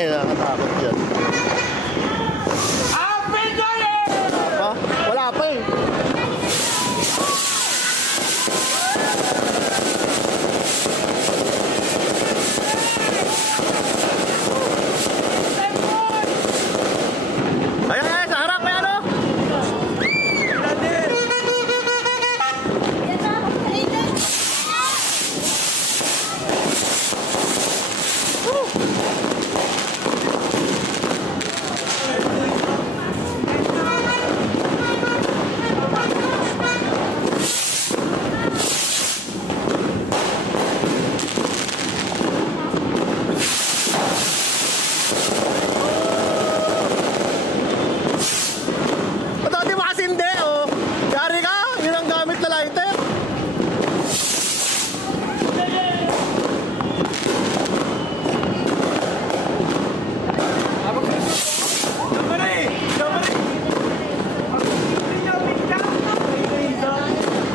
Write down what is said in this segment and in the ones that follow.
May nakatakot dyan. Ha? Wala pa eh. Ayan, ayan, sa harap may ano?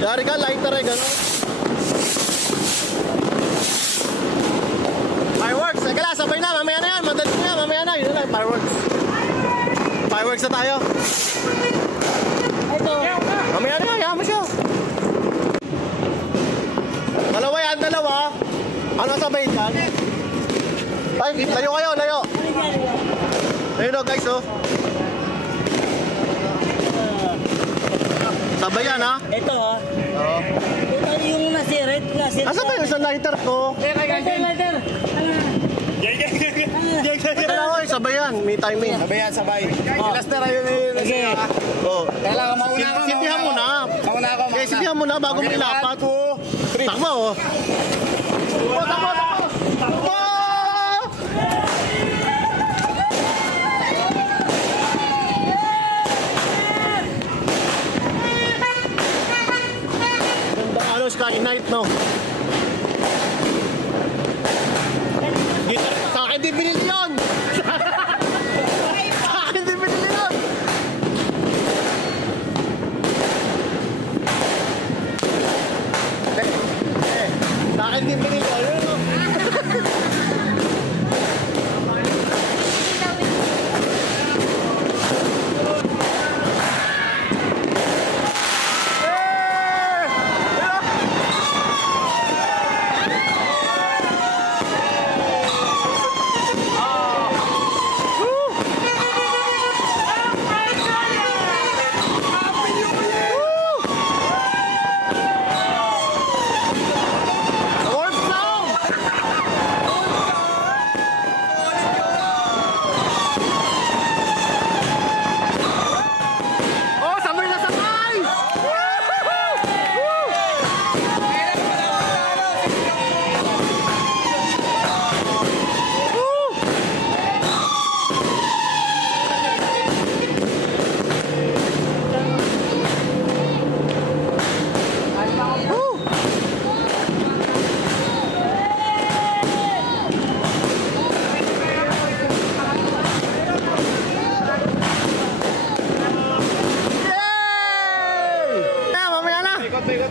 Yari ka, lighter eh, gano'n. Fireworks, teka lang, sabay na, mamaya na yan, madali na yan, mamaya na, yun na lang, fireworks. Fireworks na tayo. Mamaya na, yaman siya. Dalawa yan, dalawa. Ano sabay yan? Ay, layo kayo, layo. Layo no, guys, oh. Sabay yan, ha? Ito, ha? Oo. Ito yung nasirit. Asa ba yung isang lighter ko? Lighter. Sabay yan, may timing. Sabay yan, sabay. Cluster ayun yun. Sige. Oo. Kailangan mauna ako. Sitihan mo na. Mauna ako. Okay, sitihan mo na bago mo ilapat. Takbo, oh. Takbo! Takbo! Ano, Sky Night, no? Sa akin di binili yun! Sa akin di binili yun! Sa akin di binili yun, no?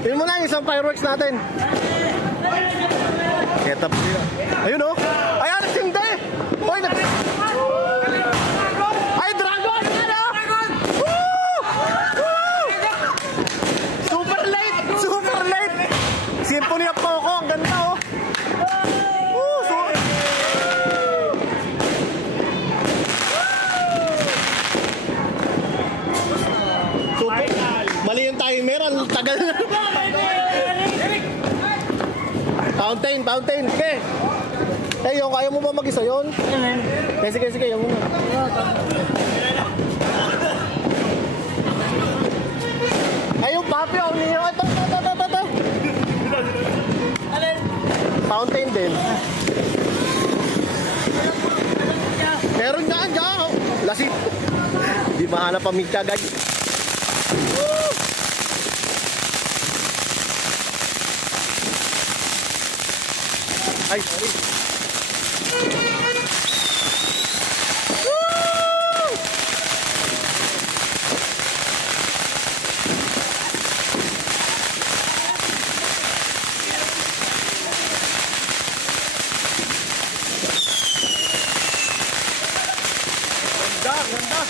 Yun mo na yung isang fireworks natin. Get up nila. Ayun, oh. Ayan, nagsindi. Oy, ay, dragon! Ano? Woo! Woo! Super late! Super late! Symphony of Poco. Ang ganda, oh. Woo! Super. Mali yung timer. Ang tagal na. Fountain, fountain. Sige. Eh, yung kaya mo ba mag-isa yun? Sige, sige, yung muna. Ay, yung papi, oh, niyo. Ito. Fountain din. Meron dyan, oh. Lasit. Di mahanap ang mikya, guys. Ay, sorry. ganda.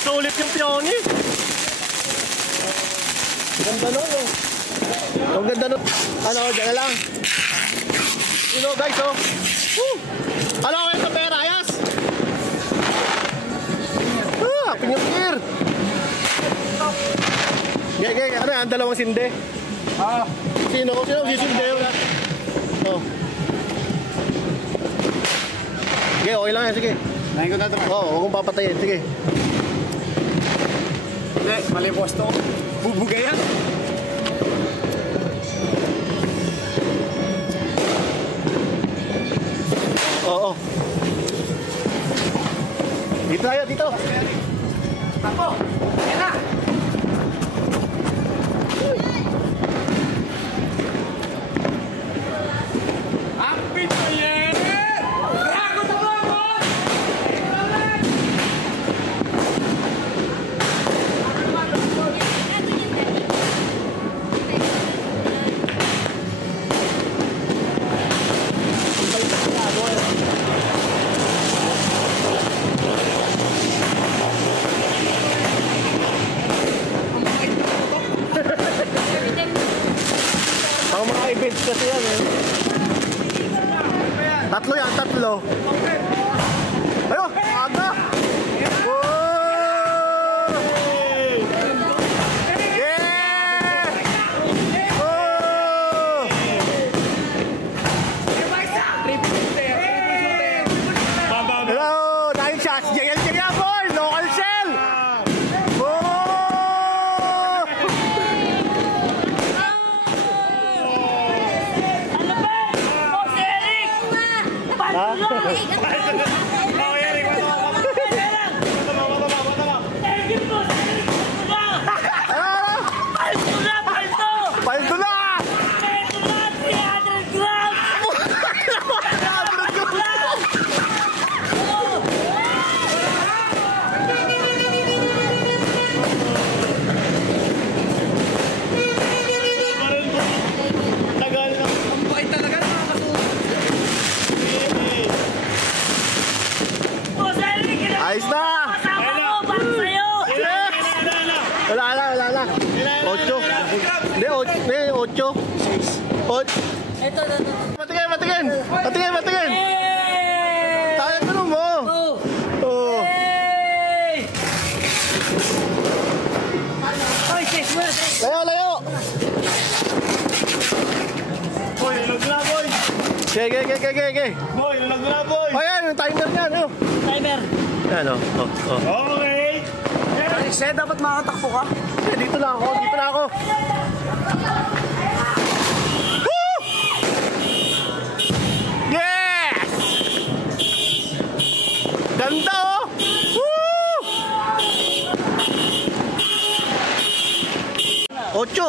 Sulit yung Peony. Ganda nun, oh. Ang ganda nun. Ano, dyan na lang. You know, guys, oh. Woo! Ano kayo sa pera, ayos? Pinyapir. Ano yan, dalawang sinde? Sino sisinde yun? Oh. Sige, okay lang yan, sige. Nahin ko na ito. Oo, huwag kong papatayin, sige. Hindi, mali boss to. Bubugay yan. Oo. Dito tayo, dito. Ako! Yan na! Ang pito yan! Ako sa mga! Ang mga events kasi yan eh. Tatlo yan, tatlo. Ayun, aga! Oh! Yeah! Oh! Hello! 9 shots! Jigel boy! Local shell! Oh! Paldo na! Ayos na! Wala na. 8. Hindi, 8. 8. Ito. Patingin! Tayo ganun mo! Oh. Oy, sis mo. Layo! Boy, ilag na boy! Sige. Boy, ilag na boy! Ayan, yung timer niyan. Timer. Yan, oh. Okay! Sir, dapat makatakbo ka. Dito na ako. Woo! Yes! Ganda, oh! Woo! 8.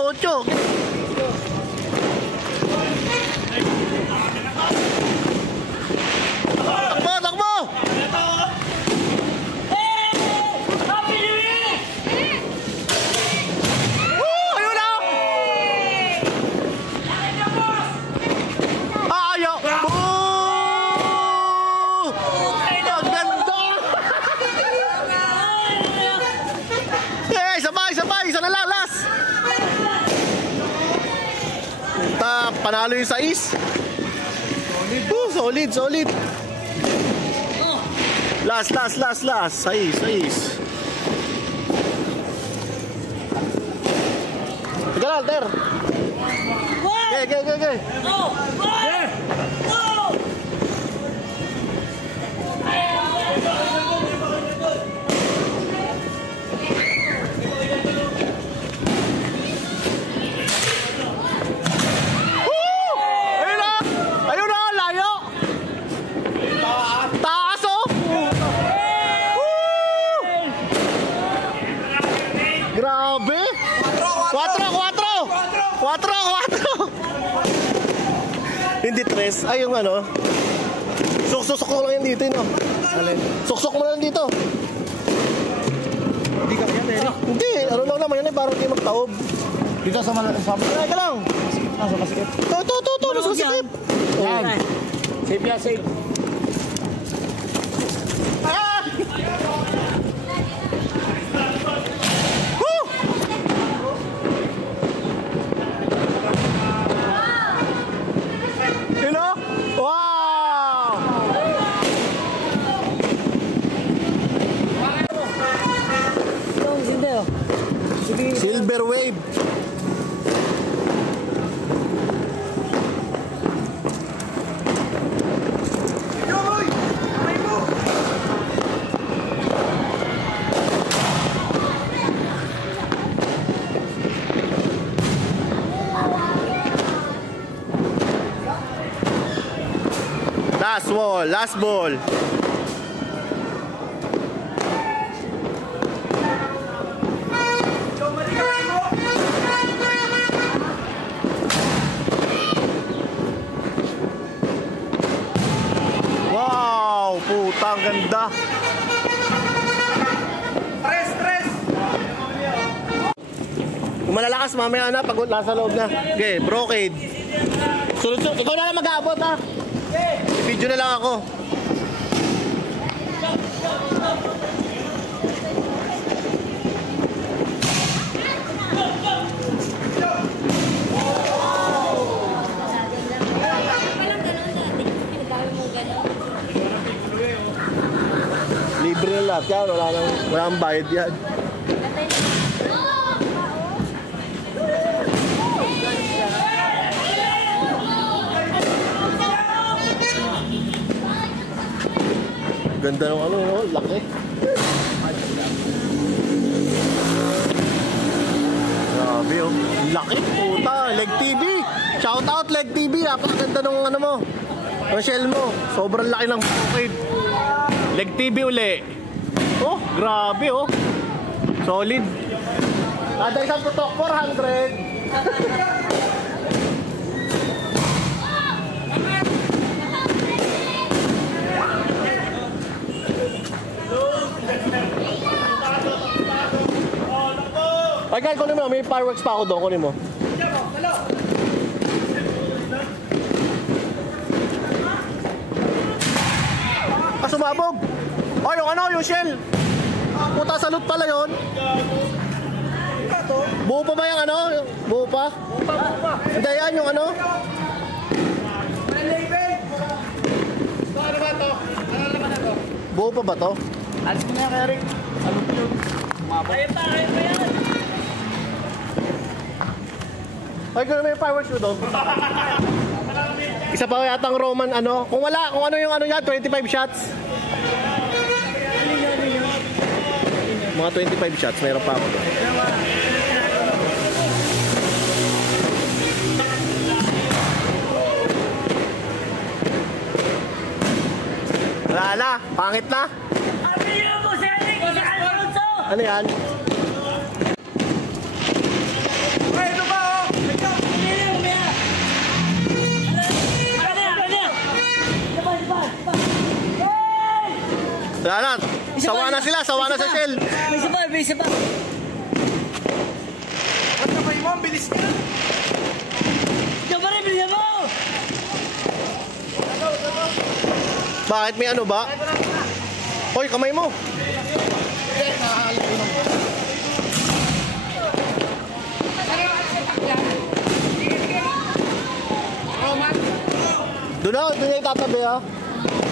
Takbo! Ayun na! Ayaw! Ang ganda! Sabay! Isa na lang, last! Panalo yung sais. Solid. Last. Sais. Tiga lang, Ter. Okay. Ayun na, layo. Taas, oh. Grabe. 4. Hindi 3. Ay, yung ano. Suksok mo lang yan dito, no? Suksok mo lang dito. Hindi ka kaya, Terry? Hindi, ano lang naman yan eh, parang hindi magtaob. Dito sa Teka lang. Sa masikip. Ito. Mas masikip. Yan. Safe yan, safe. Ah! Woo! You know? Wow! Yung sindi oh. Silver wave. Last ball. Wow, putang ganda. Tres! Kung malalakas mamaya na pag nasa loob na. Okay, brocade. Sunod. Ikaw na lang mag-aabot ha. Video na lang ako. Libre na lahat yan. Wala nang bayad yan. Ganda ng no? Laki. Grabe oh. Laki, puta. Leg TV. Shout out Leg TV. Napakaganda ng mo. Ang shell mo. Sobrang laki ng brocade. Leg TV uli. Oh, grabe oh. Solid. Kada isang tutok, 400. Ay, kahit kunin mo, may fireworks pa ako doon, kunin mo. Ah, sumabog! Oh, yung shell! Puta, salute pala yun! Buo pa ba yung Buo pa? Hindi yan, yung Buo pa ba to? Alis mo na yan, Eric. Salute yun. Kaya pa yan. Ay, kung may fireworks mo doon. Isa pa yatang Roman kung ano yung yan, 25 shots. Mga 25 shots, mayroon pa ako doon. Wala na, pangit na. Ano yan? Wala na, sawa na sila, sawa na sa shell. May isa pa. Ba't kamay mo? Ang bilis ka. Bilisan mo! Bakit may ba? Hoy, kamay mo. Doon na itatabi ha.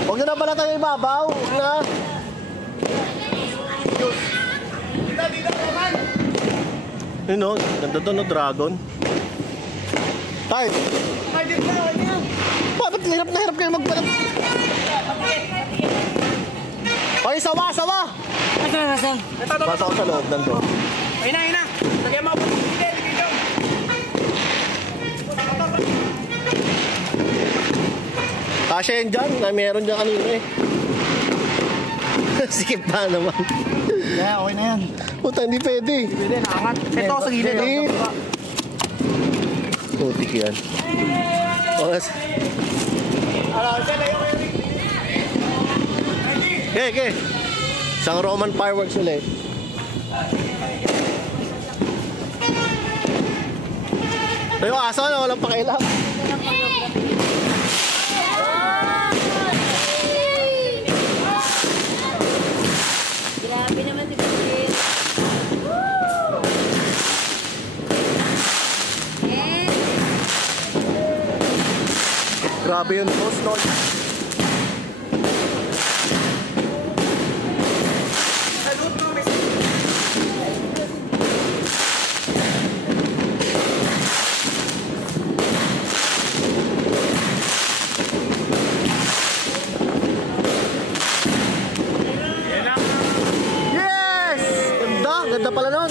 Huwag na pala tayo ibabaw. Huwag na. Dito, Roman. Yun o, ganda doon dragon. Tight. Ay, dito na. Ba't hirap na hirap kayo magpalag? Hoy, sawa! Nasaan? Basta ako sa loob nandun. Ayun na. Lagyan mo ako. Hindi. Kasya yan dyan, meron dyan kanina eh. Sikip pa naman. Yeah, okay na yan. Puta, hindi pwede. Pwede, nakangat. Ito sa gilid. Putik yan. Okay. Isang Roman fireworks ulit. Yung aso na walang pakialam. Grabe naman si Kapit. Grabe yun, boss, no? Yes! Ganda, ganda pala nun.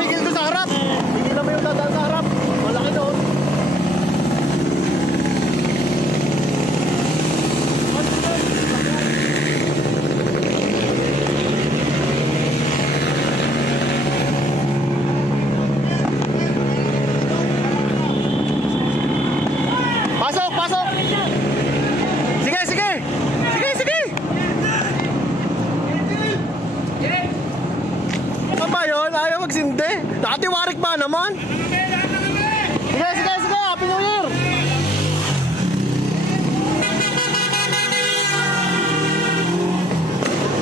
Pigil doon sa harap. Pigil na mo yung dadaan sa harap. Malaki doon. Pasok, pasok. Sige, sige. Sige, sige. Ano ba yun? Ayaw magsindi. Nakatiwarik ba naman? Sige, sige, sige. Happy New Year!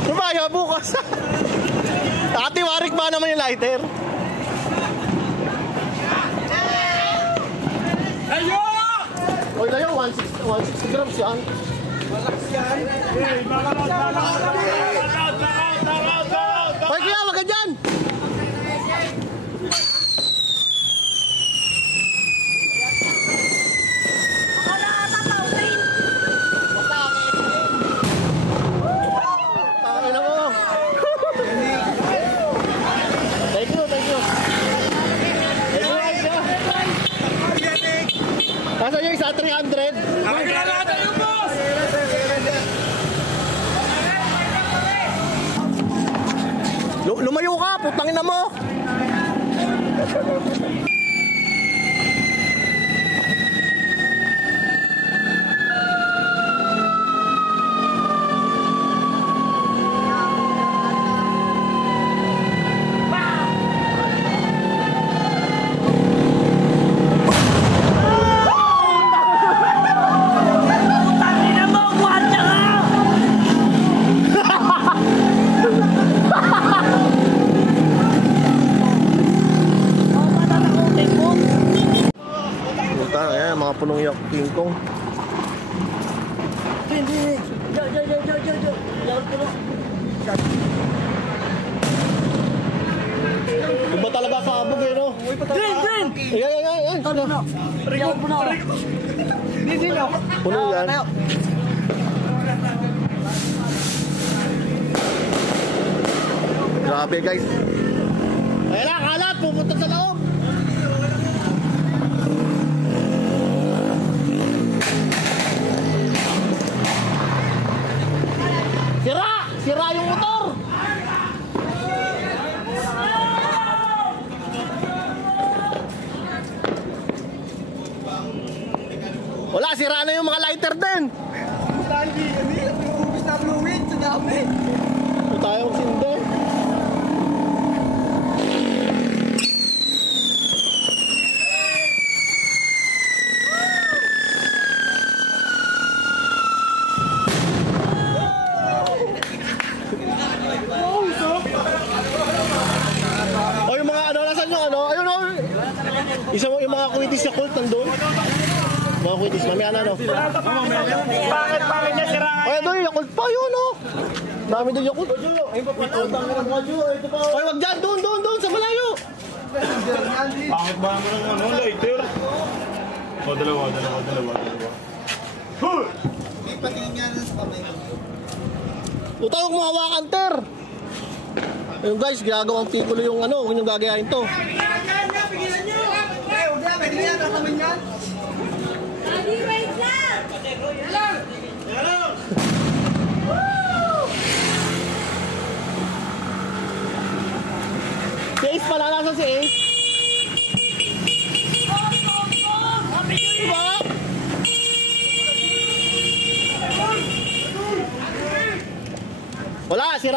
Ano ba? Ayaw bukas. Nakatiwarik ba naman yung lighter? Ayo! Oy na yun, 160 grams yan. Hoy kuya, wag ka dyan! Tangina mo. Thank you, thank you. Thank you. Nasaan yung isa 300? Lumayo ka, putangin na mo. Ayan, mga punong yak King Kong. Iba talaga kabog eh, no? Green, green! Ayan. Puno yan. Grabe guys. Ayan na, kalat, pupunta sa loob. Sira yung motor. Wala, sira na yung mga lighter din. Ubus na fluid sa dami. Ito tayo magsindi. O yung mga ano, nasan yung ano? Ayun o. Isa mo yung mga kuwitis sa Colt nandun. Mga kuwitis, mamaya na no. Bakit niya siraan? Ay, doon yung Yakult pa yun o. Dami doon Yakult. Ay, wag dyan, doon, sa malayo. Bakit ba naman ang ano, lighter? O, dalawa. Hindi patingin nga sa pamay. Ito yung mahawakan, ter. Ayun guys, ginagawang pikulo yung ano, huwag niyong gagayahin to. Pigilan nyo! Huwag na, pwede yan, tatamin yan.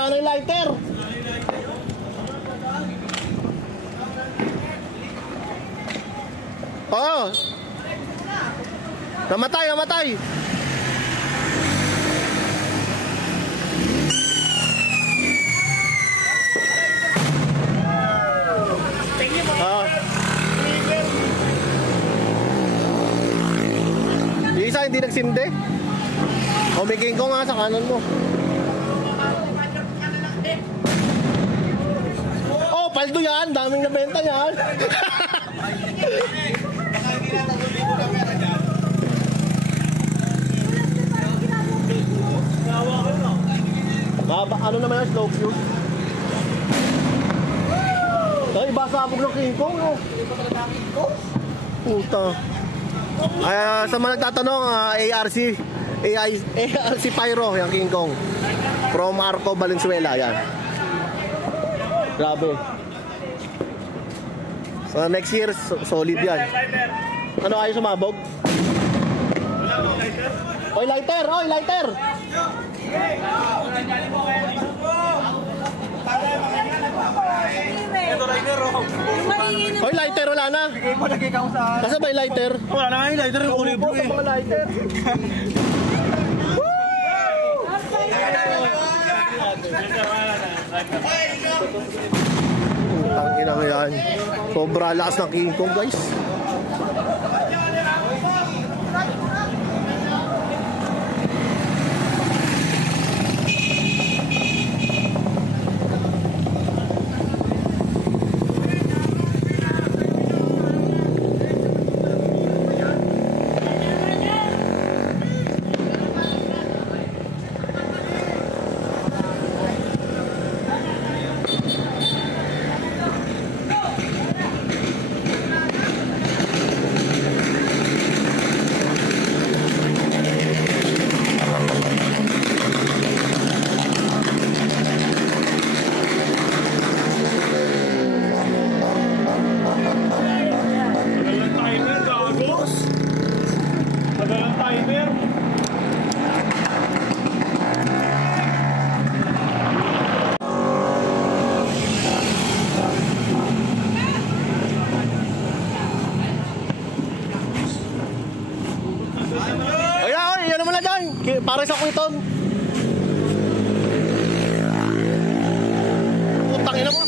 Sira na yung lighter. Oo. Namatay, namatay. Ah. Yung isa hindi nagsindi. O may king ko nga sa kanan mo. Oh, paldo yan. Daming nabenta yan. Ano naman yung slow fuse? Ay, basabog ng king kong. Puta. Sa mga nagtatanong, ARC Pyro, yung king kong. From Arco, Valenzuela, yan. Grabe. So next year, solid yan. Ano, ayaw sumabog? Oy, lighter! Oy, lighter! Oy, lighter, wala na. Kasi ba yung lighter? Wala na nga yung lighter, yung kulay blue eh. Mga lighter. Tangina mo yan. Sobra lakas ng king kong, guys. Para sa kwiton. Putang ina mo.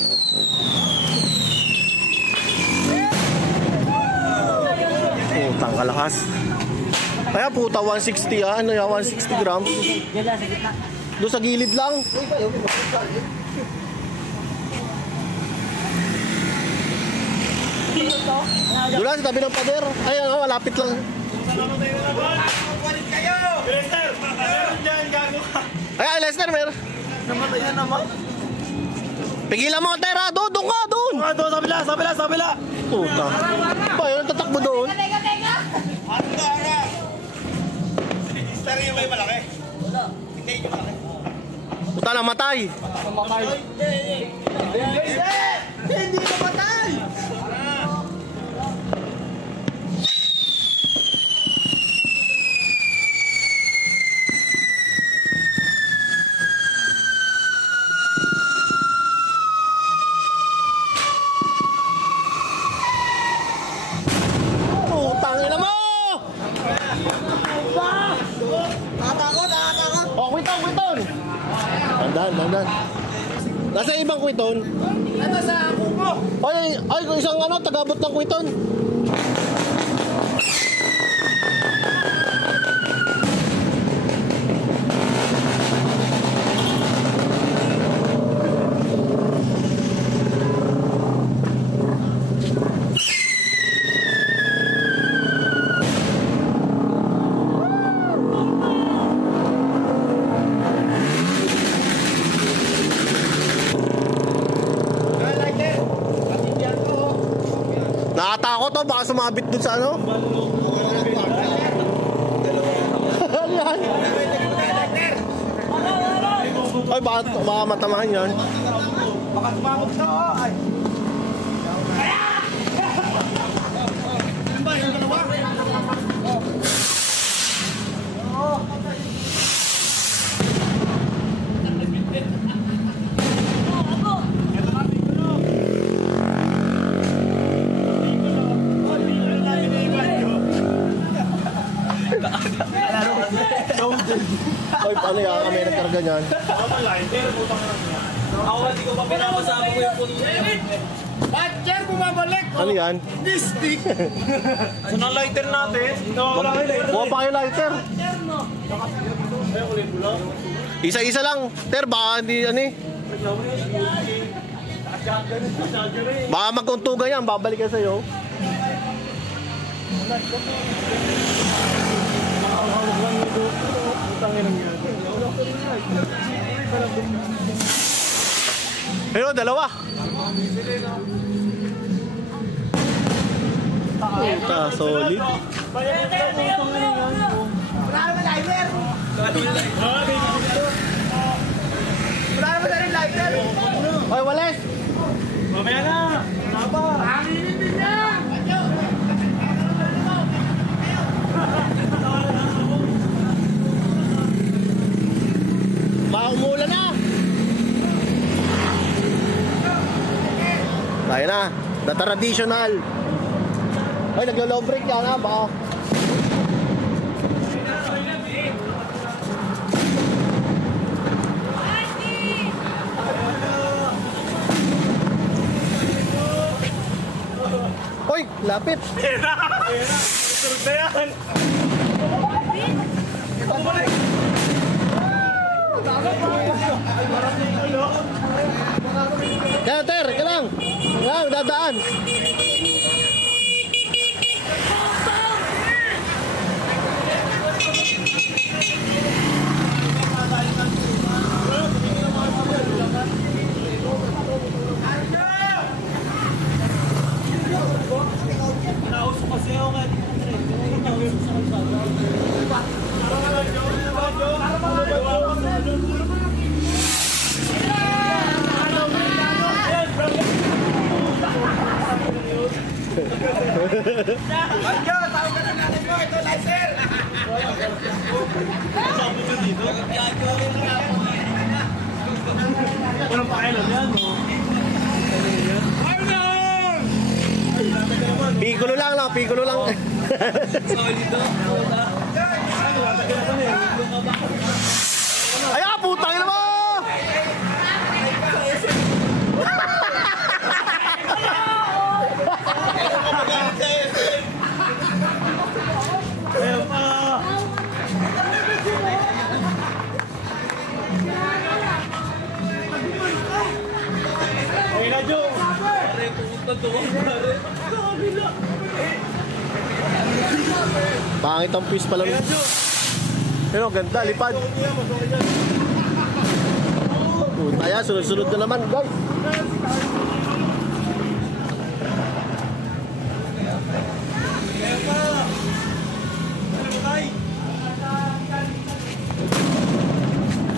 Putang kalakas. Kaya puta 160 ah. Ano yan? 160 grams. Doon sa gilid lang. Doon lang sa tabi ng pader. Ay ano, malapit lang. Lester! Meron dyan, gago ka! Ay, Lester, meron. Namatay na naman. Pigilan mo, Tera! Doon ka! Doon! Doon, sa kabila! Puta. Ba, yun ang tatakbo doon. Teka! Ano ka, ano? Lester yung may malaki. Wala. Hindi yung malaki. Puta, namatay. Hindi namatay! Dandan. Nasa ibang kwiton. Ito sa kuko. Ay, isang ano, tagabot ng kwiton. Nakatakot to, baka sumabit dun sa ano. Ano yan? Ay, baka matamahan yan. Baka sumabot ka, ay. Ano ba, yung dalawa? Oy, paano yan? Kami nagkarga niyan. Ako hindi ko pa pinapasama ko yung puno. Batcher, bumabalik! Ano yan? This stick! Saan ang lighter natin? Buha pa kayo lighter. Isa-isa lang. Ter, baka hindi ano eh. Baka magkuntugan yan, babalik yan sa'yo. Pero dalawa. Puta, solid. Oy, Wales! Mamaya na! Baka umulan na! Kaya na, the traditional. Ay, naglo-low break yan ha, baka. Hoy, lapit! Surog na yan! Kaya, Ter, ka lang! Yan, dadaan! Banjo, tawag ka na natin mo. Ito, Lizer! Walang pakailan yan, no? Piccolo lang, no? Piccolo lang. Ay, putang ina mo! Ay na, Joe! Pangit ang fuse pala. Pero ganda, lipad. Puta yan, sunod-sunod na naman, guys.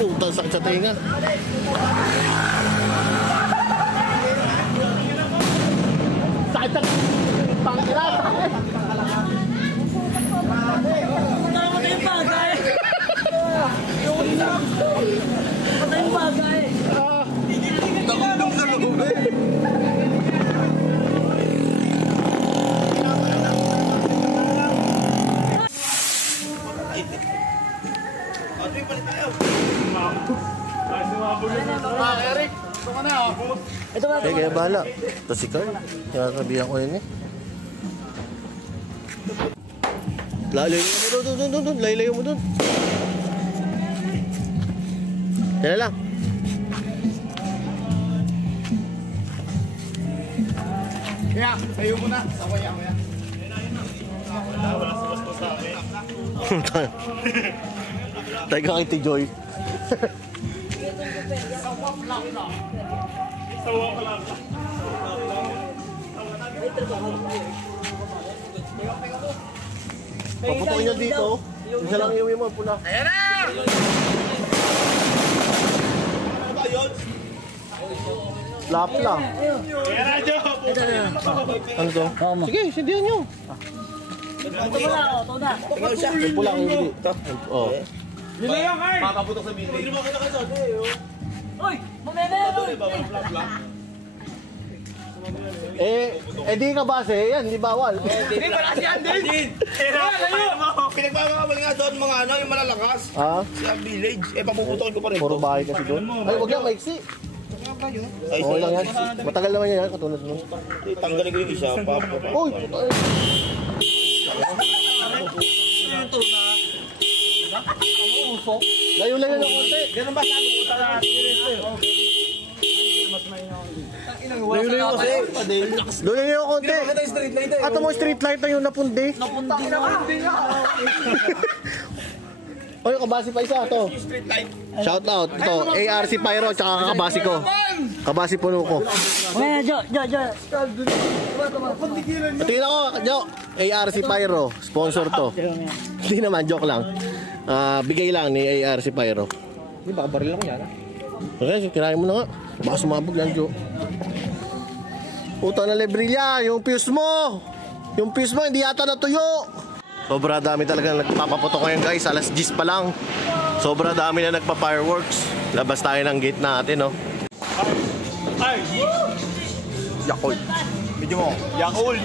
Puta, sakit sa tinga. Sakit sa pangkila. Eric, ito ka na, oh. Kaya bahala. Ito si Carl. Kaya sabihan ko yun eh. Lalayo mo doon. Lalayo mo doon. Yan na lang. Kaya, tayo mo na. Sawaya mo yan. Wala sa basto sa akin. Teka kay T-Joy. Sawa pa lang. Paputokin nyo dito. Isa lang iuwi mo, pula. Ayan na! Ano ba yun? Lap lang. Ayan na, Joe! Ano to? Sige, sindihan nyo. Ito mo na, ito na. Yung pula ang hindi. Oh. Yun na yan, Carl! Papaputok sa bintay. Hindi mo kita ka sa Uy, mamene! Eh di ka base, yan, di bawal. Hindi, wala si Andin! Ayan na, kayo mo! ipapakabal nga doon mga ano, yung malalakas. Ah, Sa village. Eh, papuputokin ko pa rin. puro bahay kasi doon. Ay, wag yan, maiksi. Ay, Okay lang yan. Matagal naman yan, katulad nun. tanggalin ko yung isa. Uy, puta. Layo-layo ng konti. Ganun ba sabi ko? Layo-layo kasi. Layo-layo ng konti. Ato mo street light na yung napundi. Napundi na nga. Oy, kabasi pa isa to. Street light. Shout out. Ito, ARC Pyro, tsaka kabasi ko. Kabasi puno ko. Okay, Jo. Tingnan ko, Jo. ARC Pyro, sponsor to. Hindi naman, joke lang. Bigay lang ni ARC Pyro. Hindi, baka baril lang yan. Okay, tirahin mo na nga. Baka sumabog yan, Jo. Puta na Lebrilla, yung fuse mo. Yung fuse mo, hindi yata natuyo. Sobra dami talaga nagpapaputok ngayon guys. Alas 10 pa lang. Sobra dami na nagpa-fireworks. Labas tayo ng gate natin, no? Ay! Yakult. Medyo mo. Yakult!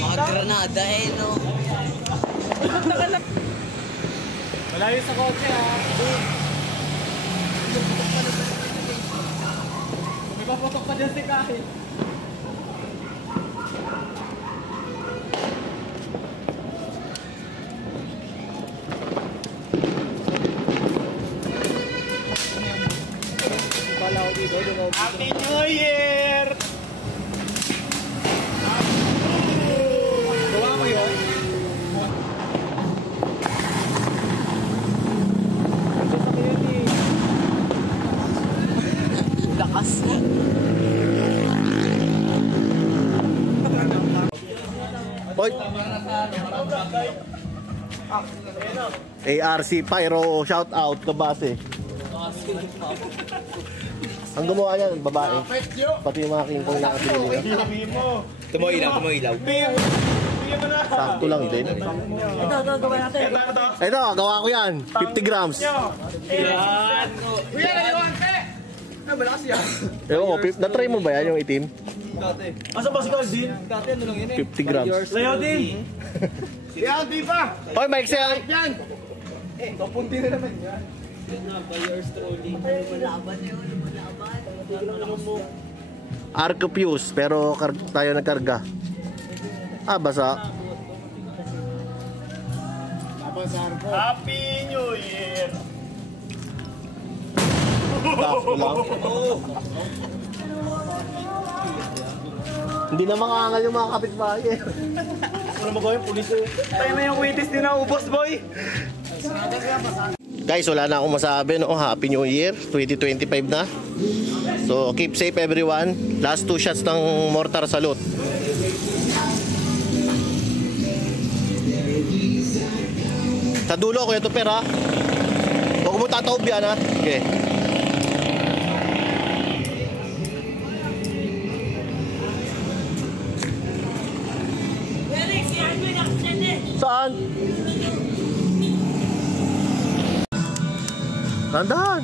Mga granada no. Malayo sa kotse ha. May paputok pa dyan si Kahit. Happy New Year! Gawa mo yun? Lakas. Hoy. ARC Pyro, shout out kabase. Ang gumawa niyan, babae. Pati yung mga kingkong na kapili nila. Tumoy ilaw. Sakto lang din. Ito, gawin natin. Ito, gawa ko yan. 50 grams. Ewan ko, na-try mo ba yan yung itim? Asa ba si Caldin? Dati ano lang yun 50 grams. Layo din! Layo din pa! Hoy, Mike, siya. Papunti na naman yan. Arco fuse, pero tayo nagkarga. Basa. Happy New Year! Sakto lang. Hindi na makangal yung mga kapitbahay eh. Ano magawa yung pulis eh? Tayo na yung waitis din na ubos, boy! Guys, wala na akong masabi, no? Happy New Year 2025 na. So keep safe everyone. Last 2 shots ng mortar salute. Sa dulo, Kuya Tuper, ha? Huwag mo tataob yan, ha? Okay. Saan? Tandaan.